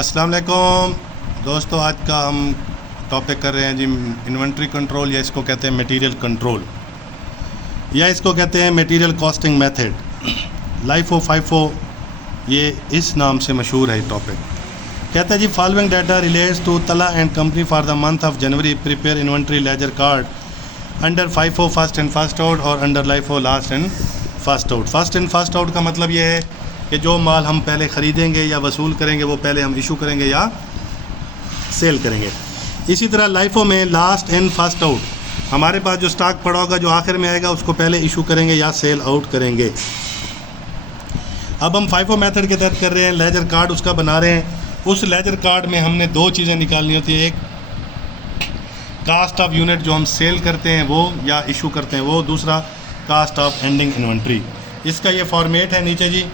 अस्सलाम वालेकुम दोस्तों, आज का हम टॉपिक कर रहे हैं जी इन्वेंट्री कंट्रोल, या इसको कहते हैं मटेरियल कंट्रोल, या इसको कहते हैं material costing method. LIFO FIFO ये इस नाम से मशहूर है टॉपिक। कहते हैं जी following data relates to Tala and company for the month of January prepare inventory ledger card under FIFO first and first out और under LIFO last and first out. First and first out का मतलब ये है कि जो माल हम पहले ख़रीदेंगे या वसूल करेंगे वो पहले हम इशू करेंगे या सेल करेंगे। इसी तरह लाइफो में लास्ट एंड फर्स्ट आउट, हमारे पास जो स्टॉक पड़ा होगा जो आखिर में आएगा उसको पहले इशू करेंगे या सेल आउट करेंगे। अब हम फाइफो मेथड के तहत कर रहे हैं, लेजर कार्ड उसका बना रहे हैं। उस लेजर कार्ड में हमने दो चीज़ें निकालनी होती है, एक कास्ट ऑफ यूनिट जो हम सेल करते हैं वो या इशू करते हैं वो, दूसरा कास्ट ऑफ एंडिंग इन्वेंट्री। इसका ये फॉर्मेट है नीचे जी,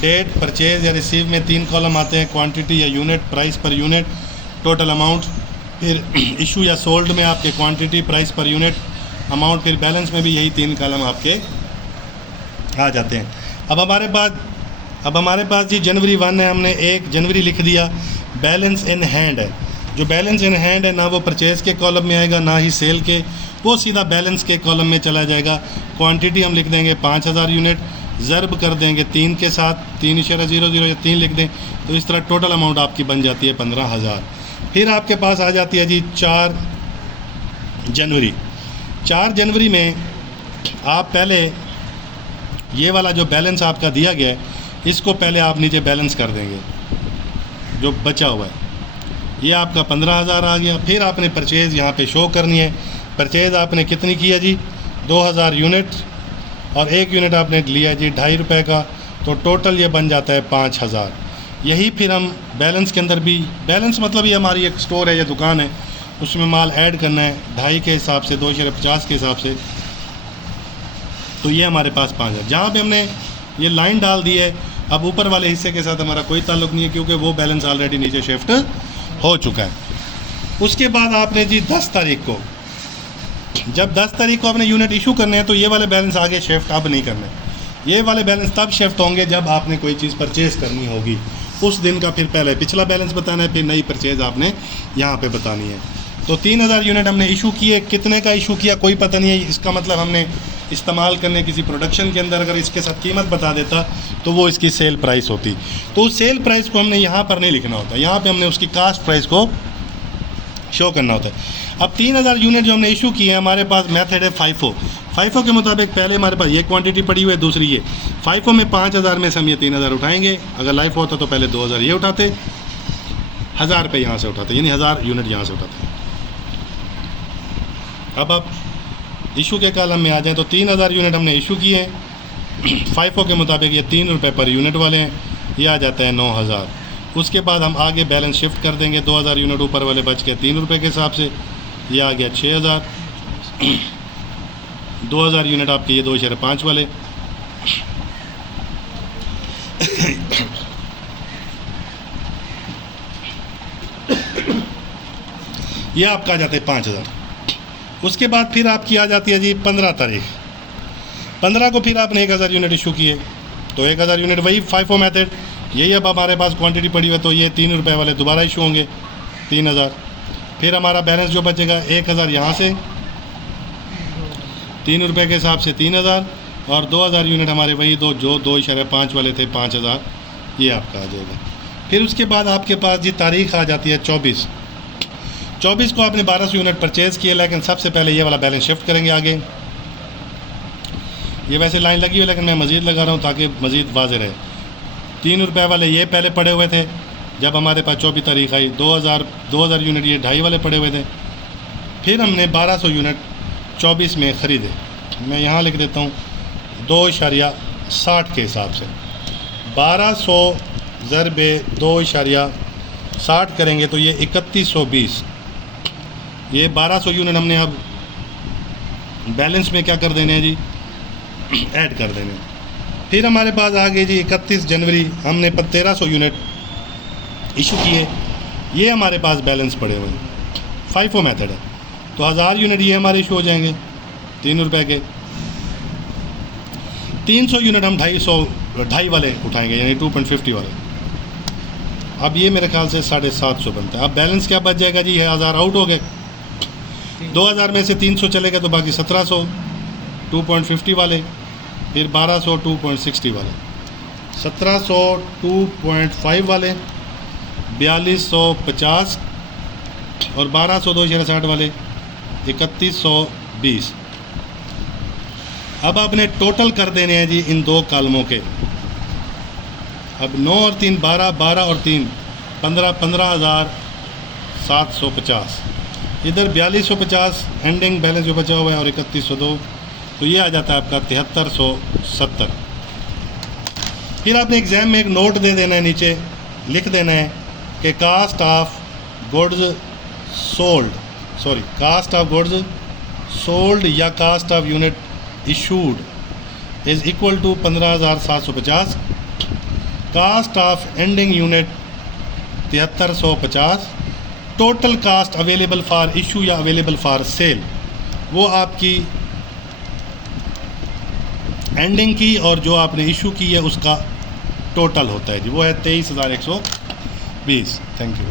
डेट, परचेज या रिसीव में 3 कॉलम आते हैं, क्वांटिटी या unit, price per unit, total amount. फिर इशू या सोल्ड में आपके quantity, price per unit, amount. फिर बैलेंस में भी यही 3 कॉलम आपके आ जाते हैं। अब हमारे पास जी जनवरी 1 है, हमने 1 जनवरी लिख दिया। बैलेंस इन हैंड है, जो बैलेंस इन हैंड है ना वो परचेज़ के कॉलम में आएगा ना ही सेल के, वो सीधा बैलेंस के कॉलम में चला जाएगा। क्वांटिटी हम लिख देंगे 5000 यूनिट, ज़र्ब कर देंगे 3 के साथ, 3.00 या 3 लिख दें, तो इस तरह टोटल अमाउंट आपकी बन जाती है 15,000। फिर आपके पास आ जाती है जी 4 जनवरी। 4 जनवरी में आप पहले ये वाला जो बैलेंस आपका दिया गया है इसको पहले आप नीचे बैलेंस कर देंगे जो बचा हुआ है, ये आपका 15,000 आ गया। फिर आपने परचेज़ यहाँ पे शो करनी है। परचेज़ आपने कितनी की है जी, 2000 यूनिट, और 1 यूनिट आपने लिया जी 2.5 रुपये का, तो टोटल ये बन जाता है 5,000। यही फिर हम बैलेंस के अंदर भी, बैलेंस मतलब ये हमारी एक स्टोर है या दुकान है, उसमें माल ऐड करना है 2.5 के हिसाब से, 2.50 के हिसाब से, तो ये हमारे पास 5,000। जहाँ पे हमने ये लाइन डाल दी है, अब ऊपर वाले हिस्से के साथ हमारा कोई ताल्लुक़ नहीं है क्योंकि वो बैलेंस ऑलरेडी नीचे शिफ्ट हो चुका है। उसके बाद आपने जी 10 तारीख को, जब 10 तारीख को आपने यूनिट इशू करने हैं तो ये वाले बैलेंस आगे शिफ्ट अब नहीं करने। ये वाले बैलेंस तब शिफ्ट होंगे जब आपने कोई चीज़ परचेज़ करनी होगी, उस दिन का फिर पहले पिछला बैलेंस बताना है, फिर नई परचेज़ आपने यहाँ पे बतानी है। तो 3000 यूनिट हमने इशू किए, कितने का इशू किया कोई पता नहीं है, इसका मतलब हमने इस्तेमाल करने किसी प्रोडक्शन के अंदर अगर इसके साथ कीमत बता देता तो वो इसकी सेल प्राइस होती। तो उस सेल प्राइस को हमने यहाँ पर नहीं लिखना होता, यहाँ पे हमने उसकी कास्ट प्राइस को शो करना होता है। अब 3000 यूनिट जो हमने इशू किए हैं, हमारे पास मेथड है फाइफो। फाइफो के मुताबिक पहले हमारे पास ये क्वांटिटी पड़ी हुई है, दूसरी ये। फाइफो में 5000 में से हम ये 3000 उठाएंगे। अगर लाइफ होता तो पहले 2000 ये उठाते, 1000 रुपये यहाँ से उठाते, यानी 1000 यूनिट यहाँ से उठाते। अब आप इशू के कॉलम में आ जाएँ तो 3000 यूनिट हमने इशू किए हैं। फाइफो के मुताबिक ये 3 रुपये पर यूनिट वाले हैं, ये आ जाता है 9000। उसके बाद हम आगे बैलेंस शिफ्ट कर देंगे, 2000 यूनिट ऊपर वाले बच के 3 रुपये के हिसाब से, ये आ गया 6000। 2000 यूनिट आपके ये 2.5 वाले, ये आपका आ जाता है 5000। उसके बाद फिर आपकी आ जाती है जी 15 तारीख। 15 को फिर आपने 1000 यूनिट इशू किए, तो 1000 यूनिट वही फाइफो मेथड, यही अब हमारे पास क्वांटिटी पड़ी हुई है, तो ये 3 रुपये वाले दोबारा इशू होंगे 3000। फिर हमारा बैलेंस जो बचेगा 1000 यहाँ से, 3 रुपये के हिसाब से 3000, और 2000 यूनिट हमारे वही दो जो 2.5 वाले थे 5000, ये आपका आ जाएगा। फिर उसके बाद आपके पास जी तारीख आ जाती है 24। 24 को आपने 1200 यूनिट परचेज़ किए, लेकिन सबसे पहले ये वाला बैलेंस शिफ्ट करेंगे आगे। ये वैसे लाइन लगी हुई लेकिन मैं मज़ीद लगा रहा हूँ ताकि मज़ीद वाज़ेह रहे। 3 रुपये वाले ये पहले पड़े हुए थे जब हमारे पास 24 तारीख आई, 2000 यूनिट ये 2.5 वाले पड़े हुए थे। फिर हमने 1200 यूनिट 24 में ख़रीदे, मैं यहाँ लिख देता हूँ 2.60 के हिसाब से। 1200 ज़रबे 2.60 करेंगे तो ये 3120। ये 1200 यूनिट हमने अब बैलेंस में क्या कर देने हैं जी, ऐड कर देने। फिर हमारे पास आ गए जी 31 जनवरी, हमने 1300 यूनिट इशू किए, ये हमारे पास बैलेंस पड़े हुए हैं। फाइफो मेथड है, तो 1000 यूनिट ये हमारे इशू हो जाएंगे 3 रुपये के। 300 यूनिट हम 2.5 वाले उठाएंगे, यानी 2.50 वाले। अब ये मेरे ख्याल से 750 बनता है। अब बैलेंस क्या बच जाएगा जी, 1000 आउट हो गए, 2000 में से 300 चलेगा तो बाकी 1700 2.50 वाले, फिर 1200 2.60 वाले, 1700 2.5 वाले, 4250 और 1200 2.60 वाले 3120। अब आपने टोटल कर देने हैं जी इन दो कालमों के। अब 9 और 3 12, 12 और 3 15, 15,750। इधर 4250 एंडिंग बैलेंस जो बचा हुआ है और 3102, तो ये आ जाता है आपका 7370। फिर आपने एग्ज़ाम में एक नोट दे देना है, नीचे लिख देना है कि कास्ट ऑफ गुड्स सोल्ड या cost of unit issued is equal to 15,750, cost of ending unit 7350, total cost available for issue या अवेलेबल फॉर सेल, वो आपकी एंडिंग की और जो आपने इशू की है उसका टोटल होता है जी, वो है 23,120। Thank you.